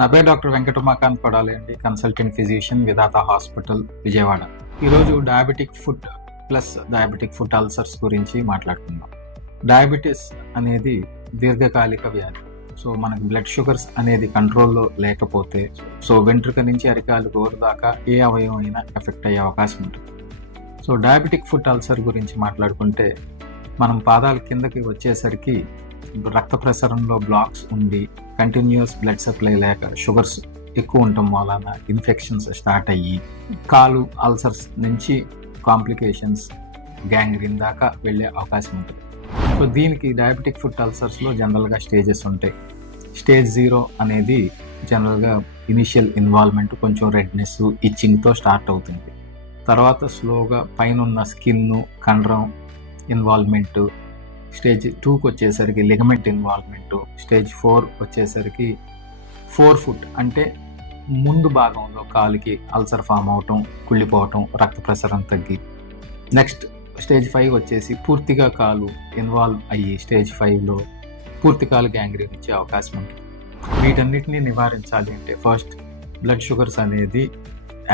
నా పేరు డాక్టర్ వెంకట ఉమాకాంత్ కొడాలి అండి, కన్సల్టెంట్ ఫిజిషియన్, విధాత హాస్పిటల్, విజయవాడ. ఈరోజు diabetic foot plus diabetic foot ulcers గురించి మాట్లాడుకుందాం. డయాబెటీస్ అనేది దీర్ఘకాలిక వ్యాధి. సో మనకి బ్లడ్ షుగర్స్ అనేది కంట్రోల్లో లేకపోతే వెంట్రుక నుంచి అరికాలు గోరు దాకా ఏ అవయవం అయినా ఎఫెక్ట్ అయ్యే అవకాశం ఉంటుంది. సో డయాబెటిక్ ఫుట్ అల్సర్ గురించి మాట్లాడుకుంటే మనం పాదాల కిందకి వచ్చేసరికి రక్త ప్రసరణలో బ్లాక్స్ ఉండి కంటిన్యూస్ బ్లడ్ సప్లై లేక షుగర్స్ ఎక్కువ ఉండటం వలన ఇన్ఫెక్షన్స్ స్టార్ట్ అయ్యి కాలు అల్సర్స్ నుంచి కాంప్లికేషన్స్ గ్యాంగ్రీన్ దాకా వెళ్ళే అవకాశం ఉంటుంది. సో దీనికి డయాబెటిక్ ఫుట్ అల్సర్స్లో జనరల్గా స్టేజెస్ ఉంటాయి. స్టేజ్ 0 అనేది జనరల్గా ఇనిషియల్ ఇన్వాల్వ్మెంట్ కొంచెం రెడ్నెస్ ఇచ్చింగ్తో స్టార్ట్ అవుతుంది. తర్వాత స్లోగా పైన ఉన్న స్కిన్ కండరం ఇన్వాల్వ్మెంట్, స్టేజ్ 2కి వచ్చేసరికి లిగమెంట్ ఇన్వాల్వ్మెంట్, స్టేజ్ 4 వచ్చేసరికి 4 ఫుట్ అంటే ముందు భాగంలో కాలుకి అల్సర్ ఫామ్ అవటం, కుళ్ళిపోవటం, రక్త ప్రసరణ తగ్గి. నెక్స్ట్ స్టేజ్ 5 వచ్చేసి పూర్తిగా కాలు ఇన్వాల్వ్ అయ్యి స్టేజ్ 5లో పూర్తి కాలు గ్యాంగ్రీన్ ఇచ్చే అవకాశం ఉంటుంది. వీటన్నిటిని నివారించాలి అంటే ఫస్ట్ బ్లడ్ షుగర్స్ అనేది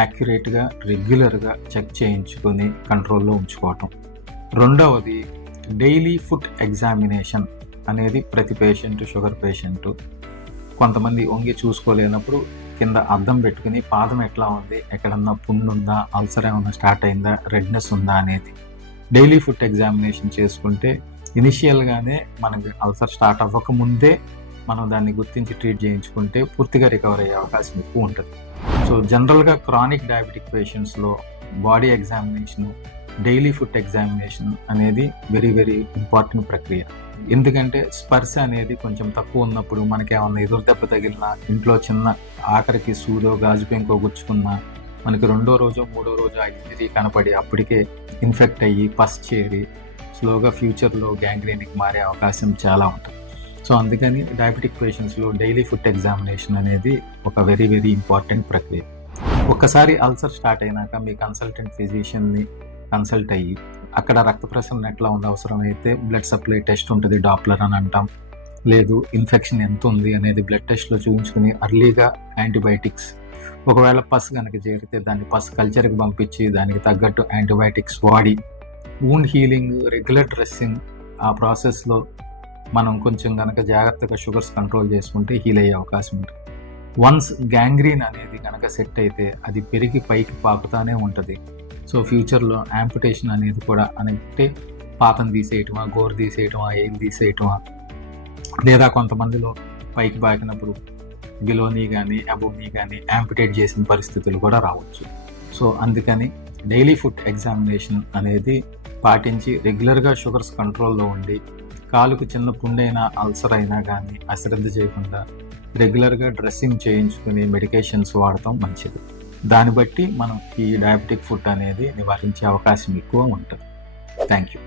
యాక్యురేట్గా రెగ్యులర్గా చెక్ చేయించుకొని కంట్రోల్లో ఉంచుకోవటం. రెండవది డైలీ ఫుట్ ఎగ్జామినేషన్ అనేది ప్రతి పేషెంట్, షుగర్ పేషెంట్ కొంతమంది వంగి చూసుకోలేనప్పుడు కింద అద్దం పెట్టుకుని పాదం ఎట్లా ఉంది, ఎక్కడన్నా పుండు ఉందా, అల్సర్ ఏమన్నా స్టార్ట్ అయిందా, రెడ్నెస్ ఉందా అనేది డైలీ ఫుట్ ఎగ్జామినేషన్ చేసుకుంటే ఇనిషియల్గానే మనకి అల్సర్ స్టార్ట్ అవ్వక ముందే మనం దాన్ని గుర్తించి ట్రీట్ చేయించుకుంటే పూర్తిగా రికవర్ అయ్యే అవకాశం ఎక్కువ ఉంటుంది. సో జనరల్గా క్రానిక్ డయాబెటిక్ పేషెంట్స్లో body examination, daily foot examination అనేది వెరీ వెరీ ఇంపార్టెంట్ ప్రక్రియ. ఎందుకంటే స్పర్శ అనేది కొంచెం తక్కువ ఉన్నప్పుడు మనకి ఏమన్నా ఎదురు దెబ్బ తగిలినా, ఇంట్లో చిన్న ఆఖరికి సూదో గాజు పెంకో గుచ్చుకున్నా మనకి 2వ రోజు 3వ రోజు ఆ ఇంజరీ కనపడి అప్పటికే ఇన్ఫెక్ట్ అయ్యి పస్ చేరి స్లోగా ఫ్యూచర్లో గ్యాంగ్రీన్కి మారే అవకాశం చాలా ఉంటుంది. సో అందుకని డయాబెటిక్ పేషెంట్స్లో డైలీ ఫుట్ ఎగ్జామినేషన్ అనేది ఒక వెరీ వెరీ ఇంపార్టెంట్ ప్రక్రియ. ఒక్కసారి అల్సర్ స్టార్ట్ అయినాక మీ కన్సల్టెంట్ ఫిజిషియన్ని కన్సల్ట్ అయ్యి అక్కడ రక్త ప్రసరణ ఎట్లా ఉంది, అవసరమైతే బ్లడ్ సప్లై టెస్ట్ ఉంటుంది, డాప్లర్ అని అంటాం. లేదు ఇన్ఫెక్షన్ ఎంత ఉంది అనేది బ్లడ్ టెస్ట్లో చూపించుకుని అర్లీగా యాంటీబయాటిక్స్, ఒకవేళ పస్ కనుక చేరితే దాన్ని పస్ కల్చర్కి పంపించి దానికి తగ్గట్టు యాంటీబయాటిక్స్ వాడి వూండ్ హీలింగ్, రెగ్యులర్ డ్రెస్సింగ్, ఆ ప్రాసెస్లో మనం కొంచెం కనుక జాగ్రత్తగా షుగర్స్ కంట్రోల్ చేసుకుంటే హీల్ అయ్యే అవకాశం ఉంటుంది. వన్స్ గ్యాంగ్రీన్ అనేది కనుక సెట్ అయితే అది పెరిగి పైకి పాకుతానే ఉంటుంది. సో ఫ్యూచర్లో యాంపుటేషన్ అనేది కూడా అంటే పాతం తీసేయటమా, గోరు తీసేయటమా, ఏం తీసేయటమా, లేదా కొంతమందిలో పైకి పాకినప్పుడు బిలోని కానీ అబోని కానీ యాంపుటేట్ చేసిన పరిస్థితులు కూడా రావచ్చు. సో అందుకని డైలీ ఫుట్ ఎగ్జామినేషన్ అనేది పాటించి రెగ్యులర్గా షుగర్స్ కంట్రోల్లో ఉండి కాలుకు చిన్న పుండైనా అల్సర్ అయినా కానీ అశ్రద్ధ చేయకుండా రెగ్యులర్గా డ్రెస్సింగ్ చేయించుకుని మెడికేషన్స్ వాడటం మంచిది. దాన్ని బట్టి మనం ఈ డయాబెటిక్ ఫుట్ అనేది నివారించే అవకాశం ఎక్కువ ఉంటుంది. Thank you.